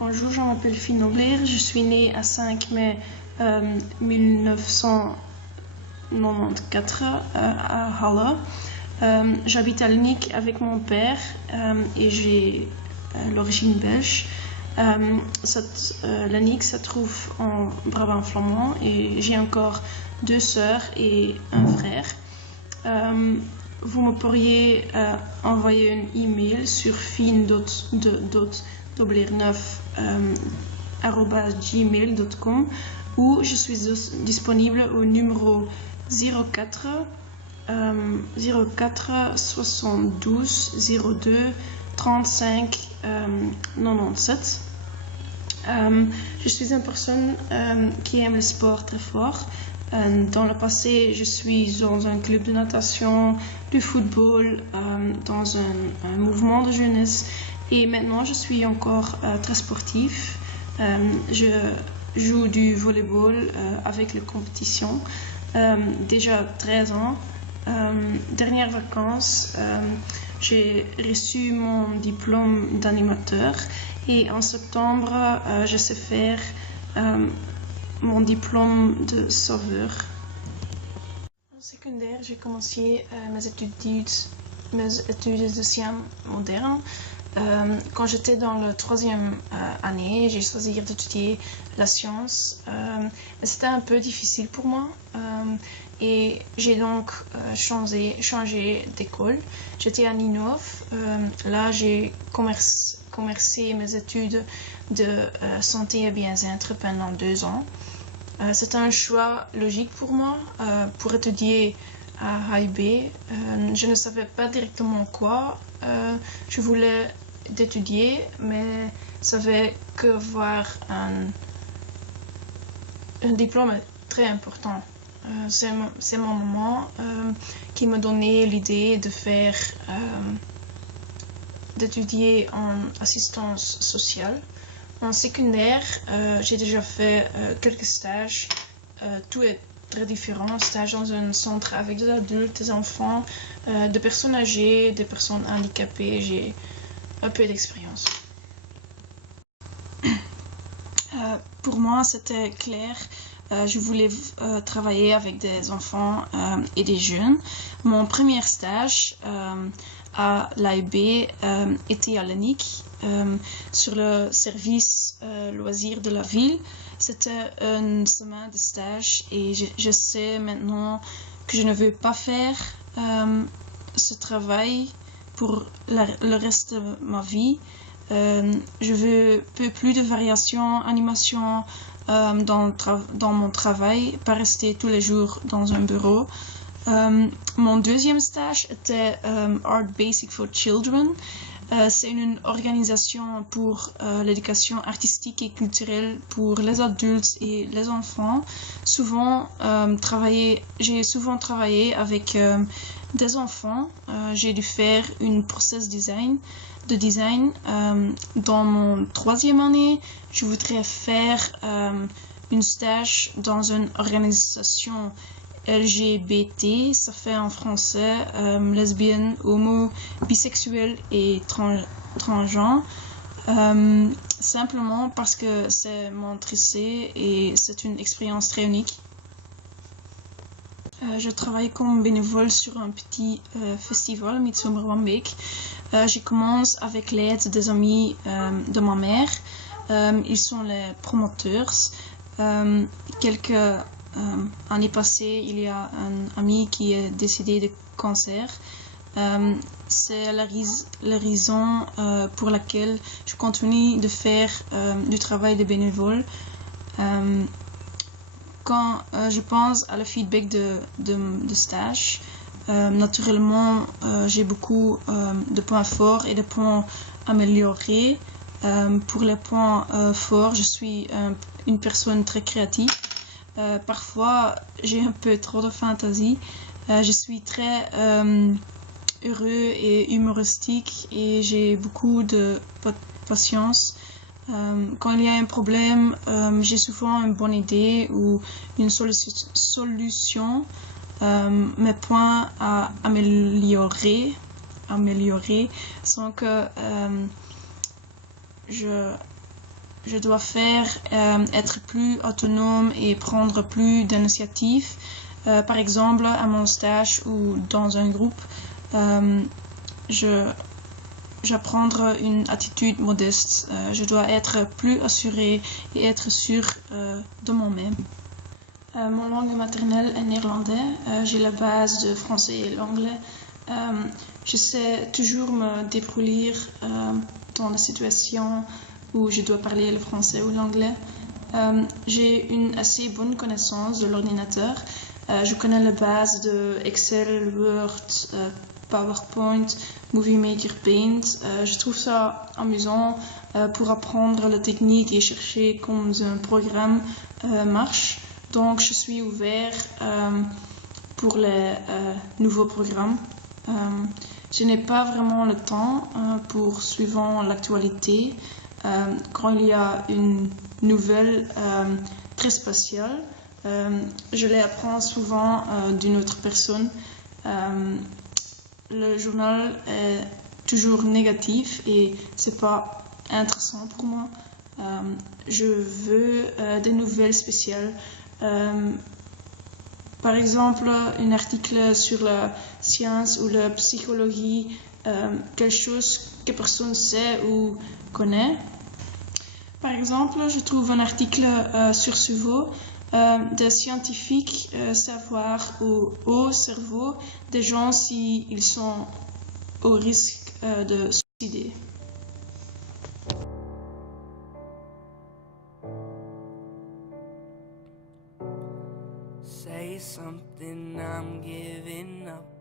Bonjour, je m'appelle Finn Obler, je suis née à 5 mai 1994 à Halle. J'habite à Lnick avec mon père et j'ai l'origine belge. Lnick se trouve en Brabant flamand et j'ai encore 2 sœurs et un frère. Vous me pourriez envoyer un email sur fin.dobler9@gmail.com où je suis disponible au numéro 04 72 02 35 97. Je suis une personne qui aime le sport très fort. Dans le passé, je suis dans un club de natation, du football, dans un mouvement de jeunesse et maintenant je suis encore très sportif. Je joue du volleyball avec les compétitions, déjà 13 ans. Dernières vacances, j'ai reçu mon diplôme d'animateur et en septembre, je sais faire mon diplôme de sauveur. En secondaire, j'ai commencé mes études de sciences modernes. Quand j'étais dans la 3e année, j'ai choisi d'étudier la science. C'était un peu difficile pour moi et j'ai donc changé d'école. J'étais à Ninove. Là, j'ai commencé mes études de santé et bien-être pendant 2 ans. C'est un choix logique pour moi pour étudier à HIB. Je ne savais pas directement quoi je voulais d'étudier, mais savais que voir un diplôme est très important. C'est mon maman qui m'a donné l'idée d'étudier en assistance sociale. En secondaire, j'ai déjà fait quelques stages. Tout est très différent. Stage dans un centre avec des adultes, des enfants, des personnes âgées, des personnes handicapées. J'ai un peu d'expérience. Pour moi, c'était clair. Je voulais travailler avec des enfants et des jeunes. Mon premier stage à l'AIB était à Lnick, sur le service loisirs de la ville. C'était une semaine de stage et je sais maintenant que je ne veux pas faire ce travail pour le reste de ma vie. Je veux peu plus de variations, animation dans mon travail, pas rester tous les jours dans un bureau. Mon deuxième stage était Art Basic for Children. C'est une organisation pour l'éducation artistique et culturelle pour les adultes et les enfants. J'ai souvent travaillé avec des enfants. J'ai dû faire une process design. Dans mon 3e année, je voudrais faire un stage dans une organisation LGBT, ça fait en français lesbienne, homo, bisexuel et transgenre. Simplement parce que c'est mon tricé et c'est une expérience très unique. Je travaille comme bénévole sur un petit festival, Midsomer Wambeek. Je commence avec l'aide des amis de ma mère. Ils sont les promoteurs. Quelques années passées, il y a un ami qui est décédé de cancer. C'est la raison pour laquelle je continue de faire du travail de bénévole. Quand je pense à le feedback de stage, naturellement, j'ai beaucoup de points forts et de points améliorés. Pour les points forts, je suis une personne très créative. Parfois, j'ai un peu trop de fantaisie. Je suis très heureux et humoristique et j'ai beaucoup de patience. Quand il y a un problème, j'ai souvent une bonne idée ou une solution. Mes points à améliorer sans que je je dois faire être plus autonome et prendre plus d'initiatives. Par exemple, à mon stage ou dans un groupe, j'apprends une attitude modeste. Je dois être plus assurée et être sûre de moi-même. Mon langue maternelle est néerlandais. J'ai la base de français et l'anglais. Je sais toujours me débrouiller dans la situation où je dois parler le français ou l'anglais. J'ai une assez bonne connaissance de l'ordinateur. Je connais la base de Excel, Word, PowerPoint, Movie Maker, Paint. Je trouve ça amusant pour apprendre la technique et chercher comment un programme marche. Donc je suis ouvert pour les nouveaux programmes. Je n'ai pas vraiment le temps pour suivre l'actualité. Quand il y a une nouvelle très spéciale, je l'apprends souvent d'une autre personne. Le journal est toujours négatif et c'est pas intéressant pour moi. Je veux des nouvelles spéciales. Par exemple, un article sur la science ou la psychologie, quelque chose que personne sait ou connaît. Par exemple, je trouve un article sur Suvo des scientifiques savoir au cerveau des gens s'ils sont au risque de suicider. Say something, I'm giving up.